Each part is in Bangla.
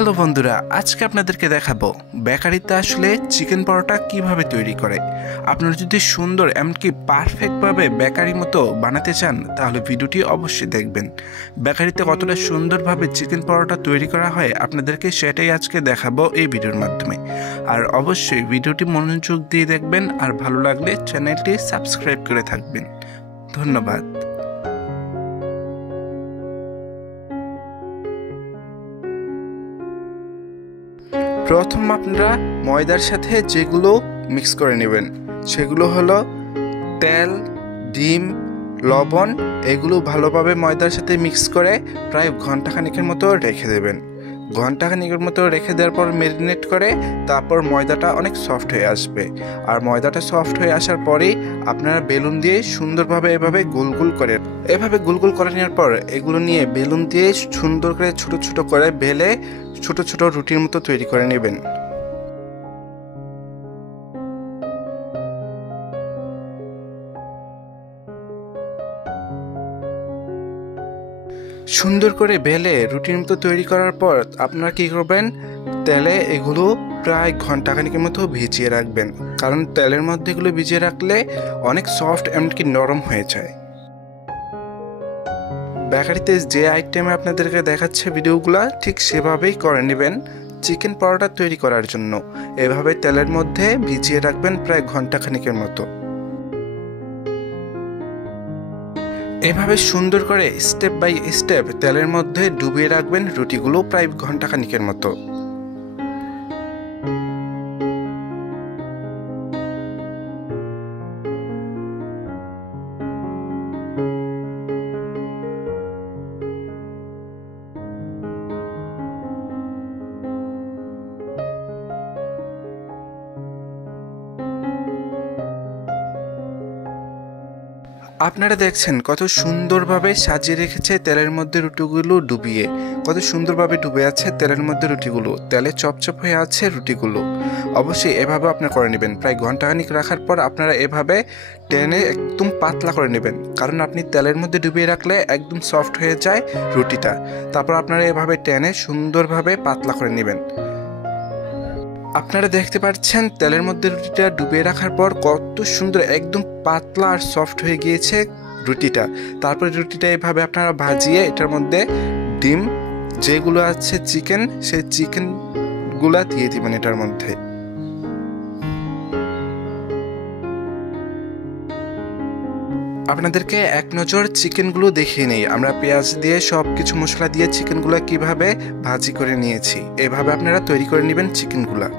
হ্যালো বন্ধুরা, আজকে আপনাদেরকে দেখাবো বেকারিতে আসলে চিকেন পরোটা কিভাবে তৈরি করে। আপনারা যদি সুন্দর এমনকি পারফেক্টভাবে বেকারি মতো বানাতে চান তাহলে ভিডিওটি অবশ্যই দেখবেন। বেকারিতে কতটা সুন্দরভাবে চিকেন পরোটা তৈরি করা হয় আপনাদেরকে সেটাই আজকে দেখাবো এই ভিডিওর মাধ্যমে। আর অবশ্যই ভিডিওটি মনোযোগ দিয়ে দেখবেন, আর ভালো লাগলে চ্যানেলটি সাবস্ক্রাইব করে থাকবেন। ধন্যবাদ। প্রথম আপনারা ময়দার সাথে যেগুলো মিক্স করে নেবেন সেগুলো হলো তেল, ডিম, লবণ। এগুলো ভালোভাবে ময়দার সাথে মিক্স করে প্রায় ঘন্টাখানিকের মতো রেখে দেবেন। ঘন্টাখানিকের মতো রেখে দেওয়ার পর ম্যারিনেট করে তারপর ময়দাটা অনেক সফট হয়ে আসবে। আর ময়দাটা সফট হয়ে আসার পরেই আপনারা বেলুন দিয়ে সুন্দরভাবে এভাবে গোল গোল করে নেওয়ার পর এগুলো নিয়ে বেলুন দিয়ে সুন্দর করে ছোট ছোট করে বেলে ছোট ছোট রুটির মতো তৈরি করে নেবেন। সুন্দর করে বেলে রুটির মতো তৈরি করার পর আপনারা কি করবেন, তেলে এগুলো প্রায় ঘন্টাখানিকের মতো ভিজিয়ে রাখবেন। কারণ তেলের মধ্যে এগুলো ভিজিয়ে রাখলে অনেক সফট এমনকি নরম হয়ে যায়। বেকারিতে যে আইটেমে আপনাদেরকে দেখাচ্ছে ভিডিওগুলো ঠিক সেভাবেই করে নেবেন চিকেন পরোটা তৈরি করার জন্য। এভাবে তেলের মধ্যে ভিজিয়ে রাখবেন প্রায় ঘন্টাখানিকের মতো। এভাবে সুন্দর করে স্টেপ বাই স্টেপ তেলের মধ্যে ডুবিয়ে রাখবেন রুটিগুলো প্রায় ঘন্টাখানিকের মতো। আপনারা দেখছেন কত সুন্দরভাবে সাজিয়ে রেখেছে তেলের মধ্যে রুটিগুলো ডুবিয়ে, কত সুন্দরভাবে ডুবে আছে তেলের মধ্যে রুটিগুলো, তেলে চপচপ হয়ে আছে রুটিগুলো। অবশ্যই এভাবে আপনারা করে নেবেন। প্রায় ঘন্টাখানিক রাখার পর আপনারা এভাবে টেনে একদম পাতলা করে নেবেন, কারণ আপনি তেলের মধ্যে ডুবিয়ে রাখলে একদম সফট হয়ে যায় রুটিটা। তারপর আপনারা এভাবে টেনে সুন্দরভাবে পাতলা করে নেবেন। আপনারা দেখতে পাচ্ছেন তেলের মধ্যে রুটিটা ডুবিয়ে রাখার পর কত সুন্দর একদম পাতলা আর সফট হয়ে গিয়েছে রুটিটা। তারপরে রুটিটা এভাবে আপনারা ভাজিয়ে এটার মধ্যে ডিম যেগুলো আছে চিকেন, সেই চিকেনগুলা দিয়ে দিবেন এটার মধ্যে। আপনাদেরকে এক নজর চিকেনগুলো দেখিয়ে নেই। আমরা পেঁয়াজ দিয়ে সব কিছু মশলা দিয়ে চিকেনগুলো কিভাবে ভাজি করে নিয়েছি। এভাবে আপনারা তৈরি করে নেবেন চিকেনগুলা।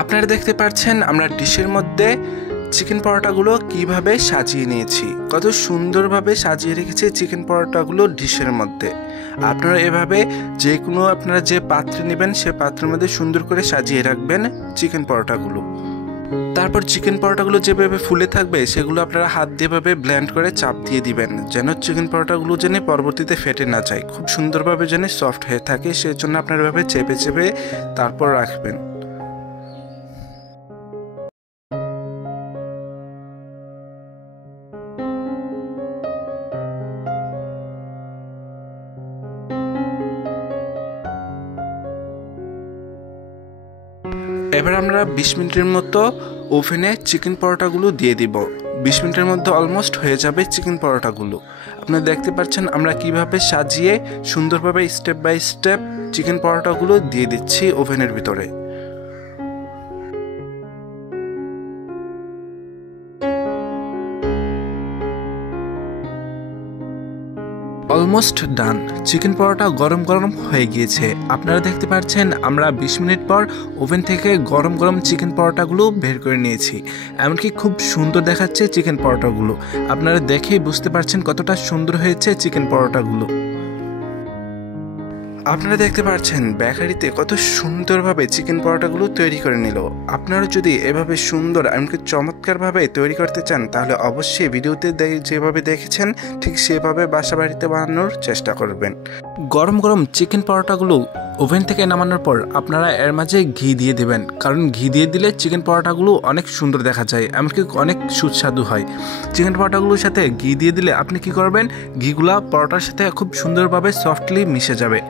আপনারা দেখতে পাচ্ছেন আমরা ডিশের মধ্যে চিকেন পরোটাগুলো কিভাবে সাজিয়ে নিয়েছি। কত সুন্দরভাবে সাজিয়ে রেখেছি চিকেন পরোটাগুলো ডিশের মধ্যে। আপনারা এভাবে যে কোনো আপনারা যে পাত্রে নেবেন সে পাত্রের মধ্যে সুন্দর করে সাজিয়ে রাখবেন চিকেন পরোটাগুলো। তারপর চিকেন পরোটাগুলো যেভাবে ফুলে থাকবে সেগুলো আপনারা হাত দিয়ে ভাবে ব্লেন্ড করে চাপ দিয়ে দিবেন, যেন চিকেন পরোটাগুলো যেন পরবর্তীতে ফেটে না যায়, খুব সুন্দরভাবে যেন সফট হয়ে থাকে। সেজন্য আপনারা এভাবে চেপে চেপে তারপর রাখবেন। এবার আমরা 20 মিনিটের মতো ওভেনে চিকেন পরোটাগুলো দিয়ে দিব। 20 মিনিটের মধ্যে অলমোস্ট হয়ে যাবে চিকেন পরোটাগুলো। আপনারা দেখতে পাচ্ছেন আমরা কিভাবে সাজিয়ে সুন্দরভাবে স্টেপ বাই স্টেপ চিকেন পরোটাগুলো দিয়ে দিচ্ছি ওভেনের ভিতরে। Almost done. চিকেন পরোটা গরম গরম হয়ে গিয়েছে। আপনারা দেখতে পাচ্ছেন আমরা 20 মিনিট পর ওভেন থেকে গরম গরম চিকেন পরোটাগুলো বের করে নিয়েছি। এমনকি খুব সুন্দর দেখাচ্ছে চিকেন পরোটাগুলো। আপনারা দেখেই বুঝতে পারছেন কতটা সুন্দর হয়েছে চিকেন পরোটাগুলো। আপনারা দেখতে পাচ্ছেন বেকারিতে কত সুন্দরভাবে চিকেন পরোটাগুলো তৈরি করে নিল। আপনারা যদি এভাবে সুন্দর এমনকি চমৎকারভাবে তৈরি করতে চান তাহলে অবশ্যই ভিডিওতে যেভাবে দেখেছেন ঠিক সেভাবে বাসা বাড়িতে বানানোর চেষ্টা করবেন। গরম গরম চিকেন পরোটাগুলো ওভেন থেকে নামানোর পর আপনারা এর মাঝে ঘি দিয়ে দেবেন, কারণ ঘি দিয়ে দিলে চিকেন পরোটাগুলো অনেক সুন্দর দেখা যায়, এমনকি অনেক সুস্বাদু হয়। চিকেন পরোটাগুলোর সাথে ঘি দিয়ে দিলে আপনি কি করবেন, ঘিগুলা পরোটার সাথে খুব সুন্দরভাবে সফটলি মিশে যাবে।